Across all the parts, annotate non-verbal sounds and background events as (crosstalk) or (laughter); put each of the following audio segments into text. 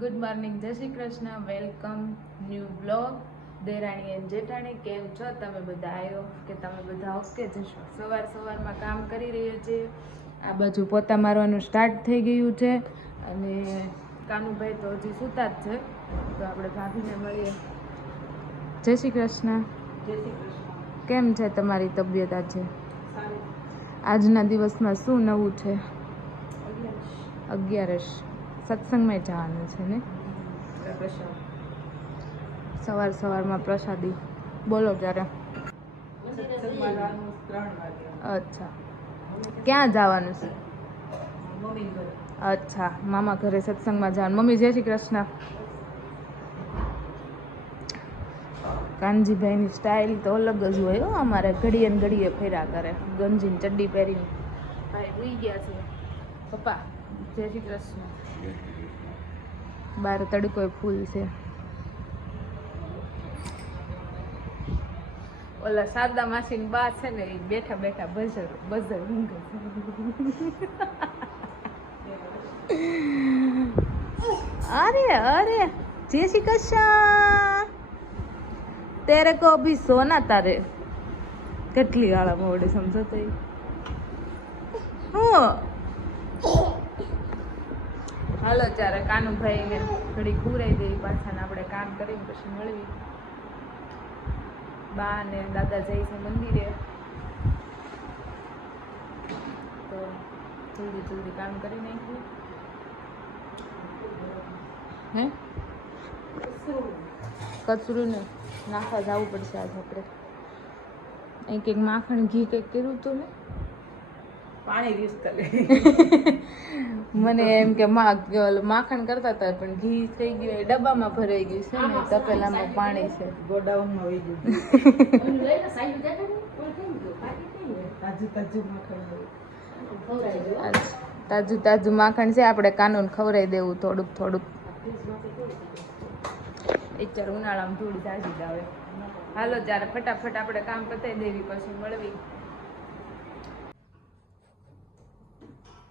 Good morning જય Shri Krishna. Welcome new blog દેરાણી N જેઠાણી કેમ છો? તમે બધા આવ્યો કે તમે બધા ઓકે જશો સવાર સવારમાં કામ કરી રહ્યા છીએ આ બાજુ પોતા મારવાનું સ્ટાર્ટ થઈ ગયું છે. અને કાનુભાઈ તો હજી સૂતા જ છે. તો આપણે ભાભીને મળીએ. જય શ્રી કૃષ્ણ. કેમ છે તમારી તબિયત આજે? આજના દિવસમાં શું નવું છે? અગિયારસ. સત્સંગમાં જવાનું છે ને? સવાર સવારમાં પ્રસાદી. બોલો ત્યારે અચ્છા. ક્યાં જવાનું છે? અચ્છા, મામા ઘરે સત્સંગમાં જવાનું. મમ્મી, જય શ્રી કૃષ્ણ. કાનજીભાઈની સ્ટાઇલ તો અલગ જ હોય હો, અમારે ઘડીએ ઘડીએ ફેરા કરે. ગંજીને ચડ્ડી પહેરીને. ભાઈ ઉઈ ગયા છે. પપ્પા જય શ્રી કૃષ્ણ. બાર તડકો ફૂલ છે. ઓલા સાદા માસીની બા છે ને એ બેઠા બેઠા બજર બજર ઊંઘે અરે અરે જય શ્રી કૃષ્ણ. તેરે કો અભી સોના તારે. કેટલી ગાળા મોડે સમજો તો હું? હાલો ત્યારે કાનુભાઈ ઘડી ઘૂરાઈ દઈ પાછા આપણે કામ કરીને પછી મળવી બા ને દાદા જાય છે મંદિરે. તો જલ્દી જલ્દી કામ કરી નાખ્યું હે? કચરું ને નાખવા જવું પડશે આજે આપણે. અહીં કંઈક માખણ ઘી કંઈક કર્યું હતું ને? પાણી યુઝ કરે (laughs) મને એમ કે માખણ કરતા હતા પણ ઘી થઈ ગયું એ ડબ્બામાં ભરાઈ ગયું છે ને તપેલામાં પાણી છે. ગોડાઉનમાં વહી ગયું. તાજું તાજું માખણ છે આપણે કાનૂન ખવડાવી દેવું થોડુંક થોડુંક. અત્યારે ઉનાળામાં થોડી તાજી આવે. હાલો ત્યારે ફટાફટ આપણે કામ પતાવી દેવી પછી મળવી.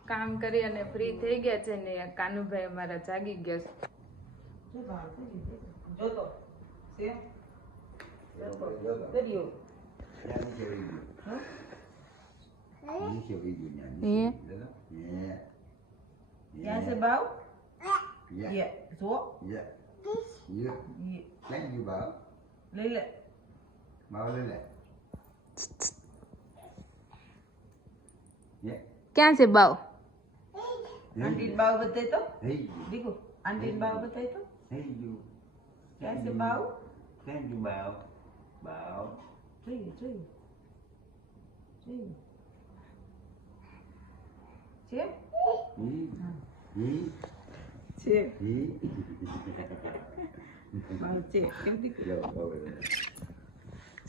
કામ કરી અને ફ્રી થઈ ગયા છે ને કાનુભાઈ અમારા જાગી ગયા છે. જોતો છે દરિયો એ ક્યાં છે બાવ? યે જો યે. લઈ લે ક્યાં છે બાવ આંટી બાવ બતાય તો દીકુ આંટી બાવ બતાય તો ક્યાં છે બાવ જોઈએ જોઈએ જોઈએ છે છે બાવ છે કેમ દીકુ જો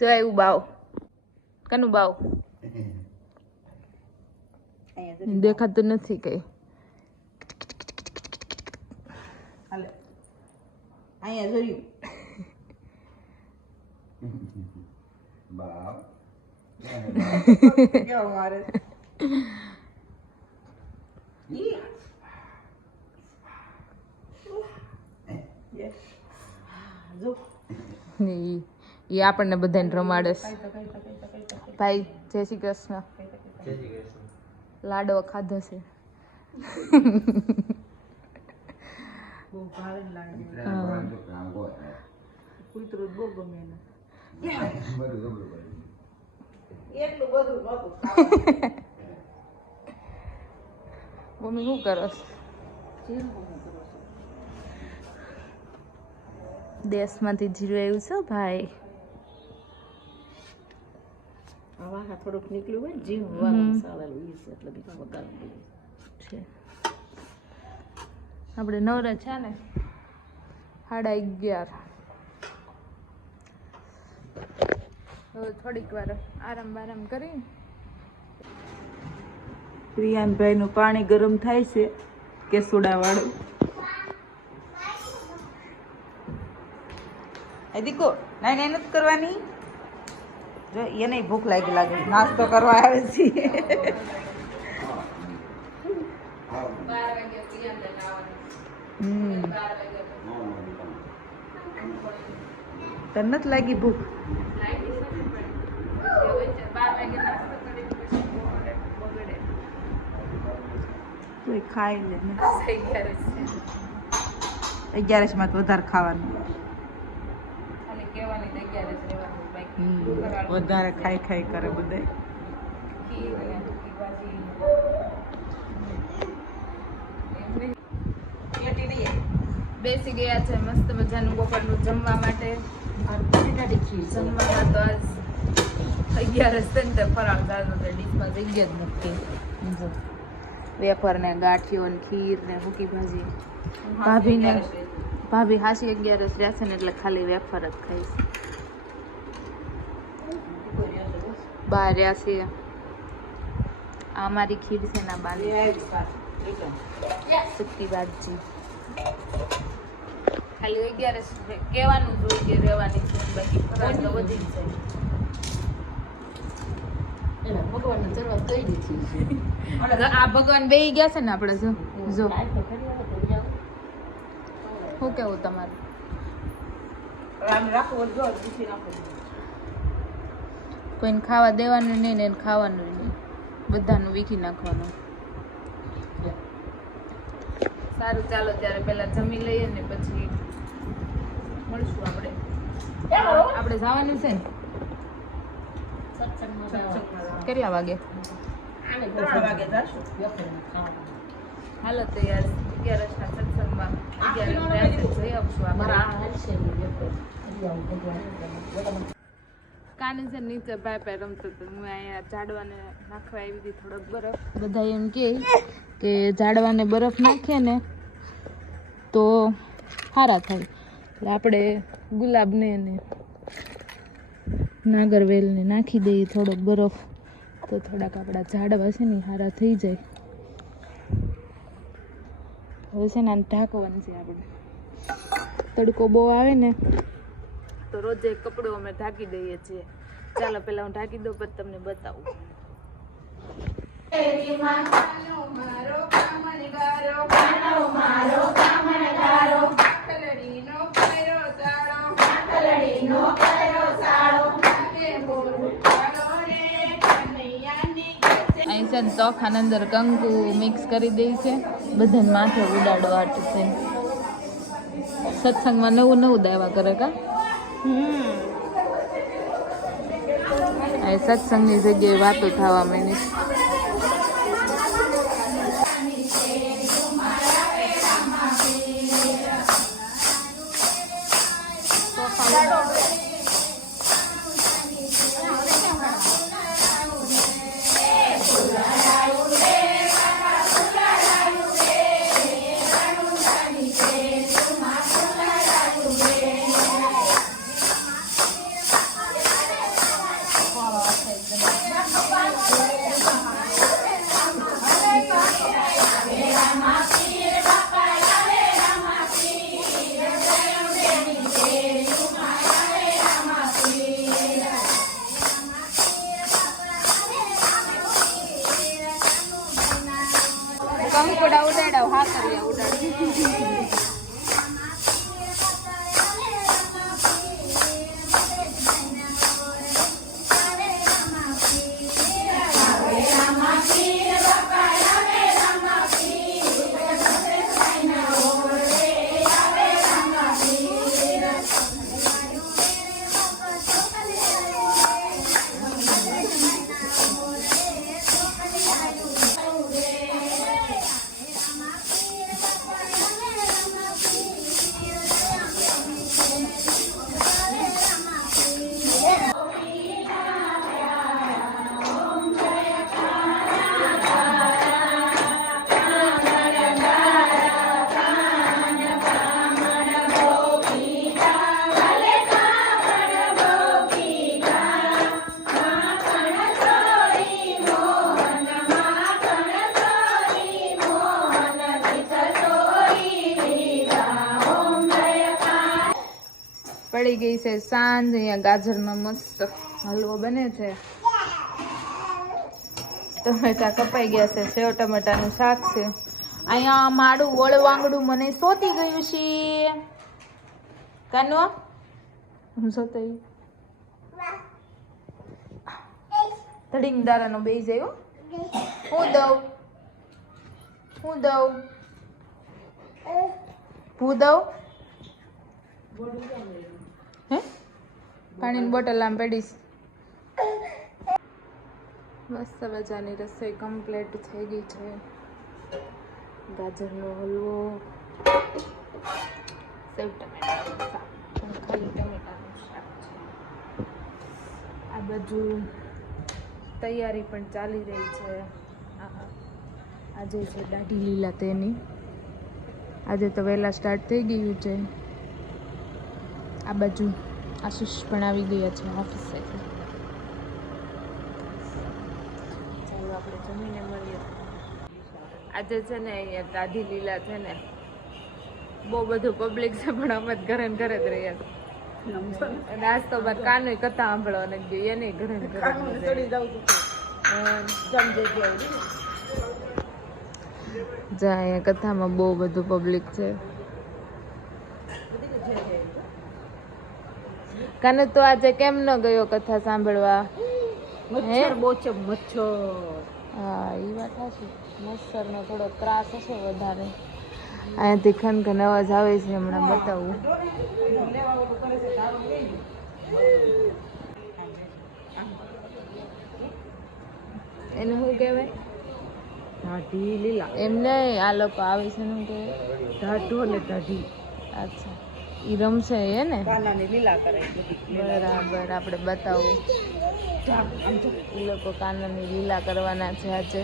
આવ્યું બાવ કનું બાવ અહીંયા જરી દેખાતું નથી કઈ હાલે અહીંયા જોયું કેવો મારે ઈ? આપણને બધાને રમાડે ભાઈ જય શ્રી કૃષ્ણ. લાડવો ખાધો છે. બહુ ભાવે લાગે કૂતરું બહુ ગમે એને એટલું બધું ખાવાનું. મમ્મી શું કરો. દેશમાંથી જીરું આવ્યું છે ભાઈ આ વાહા થોડુંક નીકળ્યું હોય જીવ. વાહન છે એટલે બીજું વગાડવું છે આપણે નવરા છે ને, સાડા અગિયાર. થોડીક વાર આરામ બારામ કરી પ્રિયાનભાઈ નું પાણી ગરમ થાય છે કેસુડા વાળું એ દીકો, નાઈ નાઈ નથી કરવાની? જો, એને ભૂખ લાગી લાગે. નાસ્તો કરવા આવે છે બાર વાગે પ્રિયાને આવવાનું હમ બાર વાગે તને નથી લાગી ભૂખ. તું ખાઈ લે અગિયારસમાં તો વધારે ખાવાનું. વધારે ખાઈ ખાઈ કરે બધે ખીર ને સૂકી ભાજી એમની બેસી ગયા છે મસ્ત મજાનું બપોરનું જમવા માટે. જમવામાં તો આજ અગિયાર છે ને તે ફરાળ દાળ તો ડીશમાં જગ્યા જ નથી. વેફર ને ગાંઠિયો ને ખીર ને ભૂકી ભાજી. ભાભીને ભાભી હાસી અગિયારસ રહ્યા છે ને એટલે ખાલી વેફર જ ખાઈશ બહાર રહ્યા છે. આ મારી ખીર છે ના બાર સુખી ભાજી ખાલી અગિયારસ કહેવાનું જોઈએ કે રહેવાની છે બાકી ફરાળ તો વધી જ જાય. આ ભગવાન બેહી ગયા છે ને આપણે જો જો. શું કેવું તમારું? કોઈને ખાવા દેવાનું નહીં ને ખાવાનું નહીં. બધાનું વીખી નાખવાનું. સારું ચાલો ત્યારે પહેલા જમી લઈએ ને પછી મળશું આપણે. આપણે જવાનું છે ને? કેટલા વાગે? હાલો તો યાર અગિયારસના સત્સંગમાં. અગિયાર જઈ આવશું આપણે. કાને છે નીચે ભાઈ ભાઈ રમતો હતો હું અહીંયા ઝાડવાને નાખવા આવી હતી થોડોક બરફ. બધા એમ કહે કે ઝાડવાને બરફ નાખીએ ને તો સારા થાય. એટલે આપણે ગુલાબને ને નાગરવેલને નાખી દઈએ થોડોક બરફ. તો થોડાક આપણા ઝાડવા છે ને સારા થઈ જાય. હવે છે ને આને ઢાંકવાનું છે આપણે. તડકો બહુ આવે ને તો રોજે કપડું અમે ઢાંકી દઈએ છીએ. ચાલો, પેલા હું ઢાંકી દઉં, પછી તમને બતાવું. અહીં છે ને ચોખાની અંદર કંકુ મિક્સ કરી દે છે. બધાને માથે ઉડાડવા છે. સત્સંગમાં નવું નવું દાવા કરે કા? સત્સંગની જગ્યાએ વાતો થવા માંડી. પડી ગઈ છે સાંજ, અહીંયા ગાજરમાં મસ્ત હલવો બને છે. ટમેટા કપાઈ ગયા છે, સેવ ટમેટાનું શાક છે. અહીંયા મારું વળવાંગડું મને સોતી ગયું છે. કાનો, હું સોતાઈ? ધડીંગ દારાનો બે જયો હું દઉં? હું દઉં? હું દઉં? પાણીની બોટલ આમ પડીશ મસ્ત મજાની રસોઈ કમ્પ્લીટ થઈ ગઈ છે. ગાજરનો હલવો. સેવ ટમેટાનું શાક. ખાલી ટમેટાનું શાક છે. આ બાજુ તૈયારી પણ ચાલી રહી છે. આજે છે દાઢી લીલા તેની. આજે તો વહેલા સ્ટાર્ટ થઈ ગયું છે. આ બાજુ આશીષ પણ આવી ગયા છે ઓફિસેથી ચાલો આપણે જમીને મળીએ. આજે છે ને અહીંયા દાઢી લીલા છે ને. બહુ બધું પબ્લિક છે પણ અમે જ ઘરે ઘરે જ રહ્યા છીએ. અને આજ તો મારે કાને કથા સાંભળો અને ગઈ એને ઘરે ઘરે જાય છું કથામાં બહુ બધું પબ્લિક છે બધી જગ્યાએ કાને તો આજે કેમ ન ગયો કથા સાંભળવા? મચ્છર બહુ છે મચ્છર. હા એ વાત સાચી. મચ્છરનો થોડો ત્રાસ હશે વધારે. અહીંયાથી ખન ખન અવાજ આવે છે હમણાં બતાવું. એને શું કહેવાય? ઢાઢી લીલા. એમ નહીં આ લોકો આવે છે ને શું કહેવાય? ઢાઢો ને ઢાઢી અચ્છા. એ રમશે એ ને? કાનાની લીલા કરે બરાબર આપણે બતાવું. એ લોકો કાનની લીલા કરવાના છે આજે.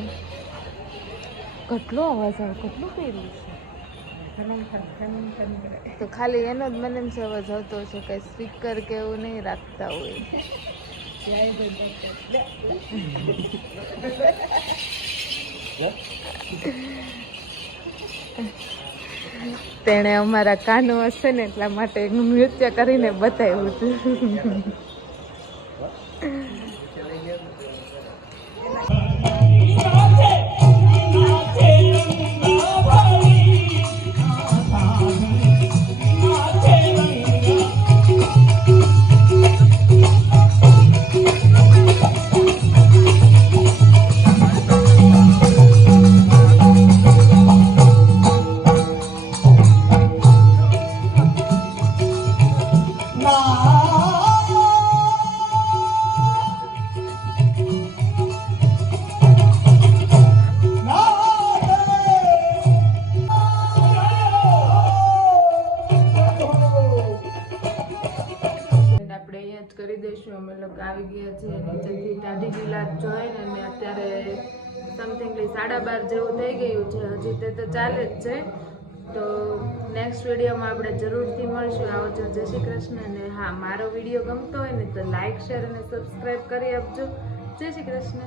કેટલો અવાજ આવે કેટલું કર્યું છે? તો ખાલી એનો જ મને એમ છે અવાજ આવતો છે કે સ્પીકર કે એવું નહીં રાખતા હોય. જય ભગવાન તેણે અમારા કાનો હશે ને એટલા માટે નૃત્ય કરીને બતાવ્યું હતું. નીચેથી ટાઢી લીલા જોઈને અને અત્યારે સમથિંગલી સાડા બાર જેવું થઈ ગયું છે. હજી તે તો ચાલે જ છે. તો નેક્સ્ટ વિડીયોમાં આપણે જરૂરથી મળશું. આવજો જય શ્રી કૃષ્ણ અને હા, મારો વીડિયો ગમતો હોય ને તો લાઇક શેર અને સબસ્ક્રાઈબ કરી આપજો. જય શ્રી કૃષ્ણ.